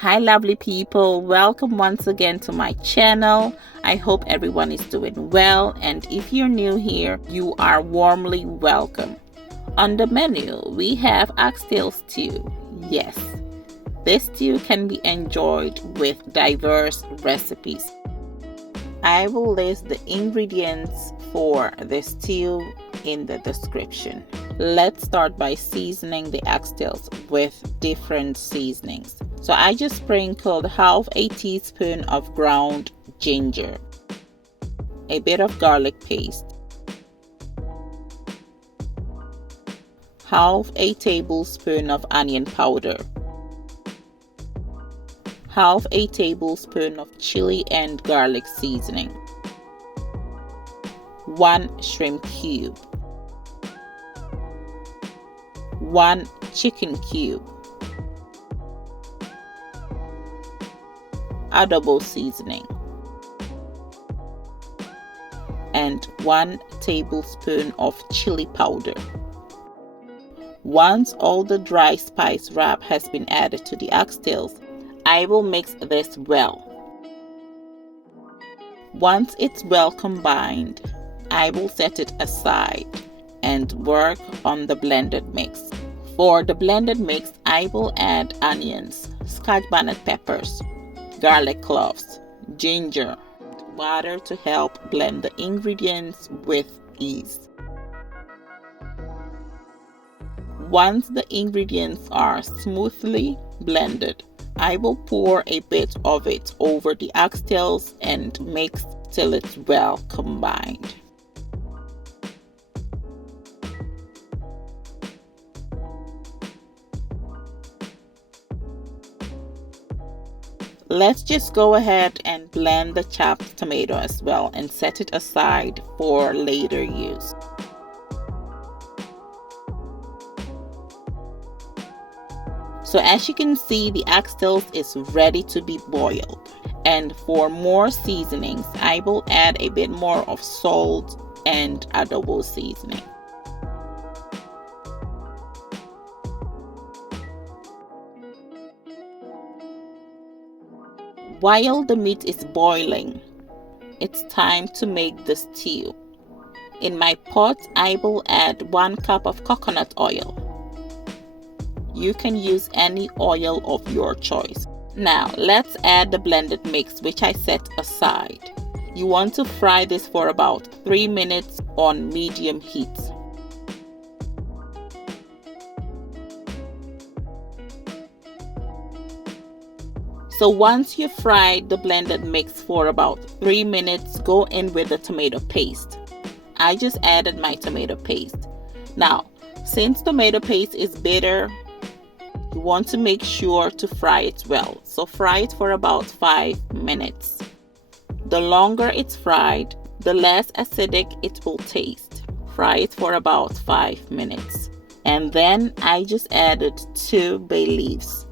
Hi lovely people, welcome once again to my channel. I hope everyone is doing well, and if you're new here, you are warmly welcome. On the menu, we have oxtail stew. Yes, this stew can be enjoyed with diverse recipes. I will list the ingredients for the stew in the description. Let's start by seasoning the oxtails with different seasonings. So I just sprinkled half a teaspoon of ground ginger, a bit of garlic paste, half a tablespoon of onion powder, half a tablespoon of chili and garlic seasoning, 1 shrimp cube, 1 chicken cube, Adobo seasoning, and 1 tablespoon of chili powder. Once all the dry spice wrap has been added to the oxtails, I will mix this well. Once it's well combined, I will set it aside and work on the blended mix. For the blended mix, I will add onions, scotch bonnet peppers, garlic cloves, ginger, and water to help blend the ingredients with ease. Once the ingredients are smoothly blended, I will pour a bit of it over the oxtails and mix till it's well combined. Let's just go ahead and blend the chopped tomato as well and set it aside for later use. So as you can see, the oxtails is ready to be boiled. And for more seasonings, I will add a bit more of salt and adobo seasoning. While the meat is boiling, it's time to make the stew. In my pot, I will add 1 cup of coconut oil. You can use any oil of your choice. Now, let's add the blended mix, which I set aside. You want to fry this for about 3 minutes on medium heat. So once you've fried the blended mix for about 3 minutes, go in with the tomato paste. I just added my tomato paste. Now, since tomato paste is bitter, you want to make sure to fry it well. So fry it for about 5 minutes. The longer it's fried, the less acidic it will taste. Fry it for about 5 minutes. And then I just added 2 bay leaves.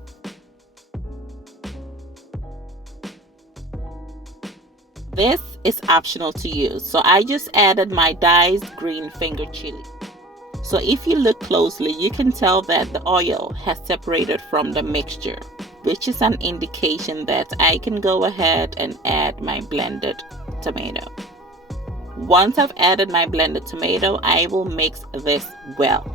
This is optional to use, so I just added my diced green finger chili. So if you look closely, you can tell that the oil has separated from the mixture, which is an indication that I can go ahead and add my blended tomato. Once I've added my blended tomato, I will mix this well.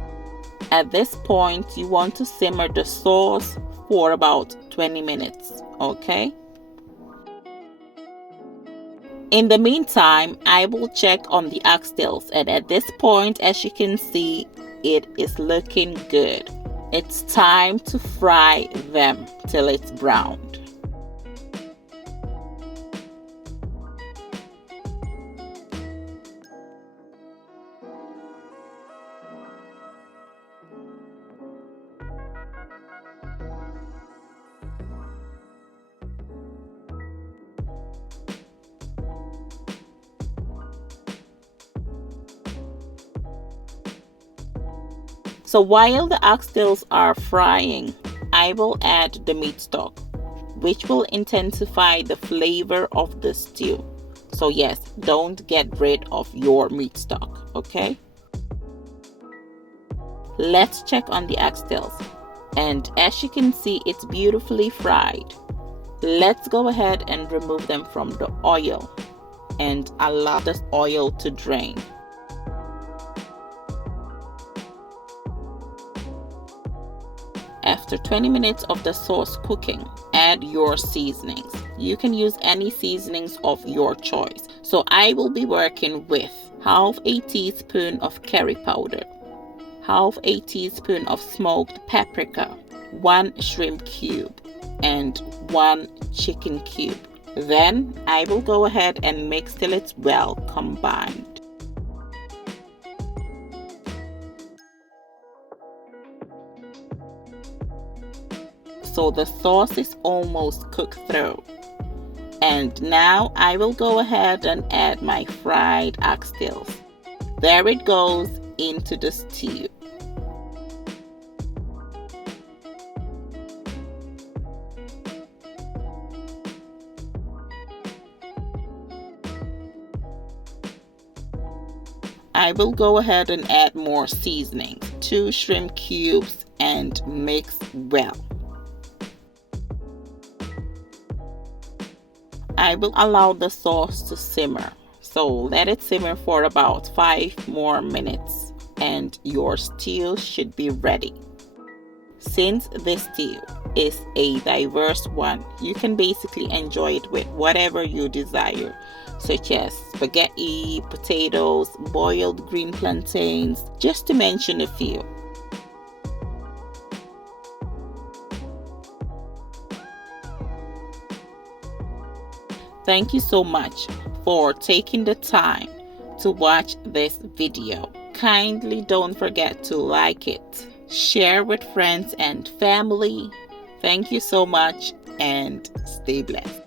At this point, you want to simmer the sauce for about 20 minutes, okay? In the meantime, I will check on the oxtails, and at this point, as you can see, it is looking good. It's time to fry them till it's browned. So while the oxtails are frying, I will add the meat stock, which will intensify the flavor of the stew. So yes, don't get rid of your meat stock, okay? Let's check on the oxtails. And as you can see, it's beautifully fried. Let's go ahead and remove them from the oil and allow the oil to drain. After 20 minutes of the sauce cooking, add your seasonings. You can use any seasonings of your choice. So I will be working with half a teaspoon of curry powder, half a teaspoon of smoked paprika, 1 shrimp cube, and 1 chicken cube. Then I will go ahead and mix till it's well combined. So the sauce is almost cooked through. And now I will go ahead and add my fried oxtails. There it goes into the stew. I will go ahead and add more seasonings, 2 shrimp cubes, and mix well. I will allow the sauce to simmer. So let it simmer for about 5 more minutes and your stew should be ready. Since this stew is a diverse one, you can basically enjoy it with whatever you desire, such as spaghetti, potatoes, boiled green plantains, just to mention a few. Thank you so much for taking the time to watch this video. Kindly don't forget to like it, share with friends and family. Thank you so much and stay blessed.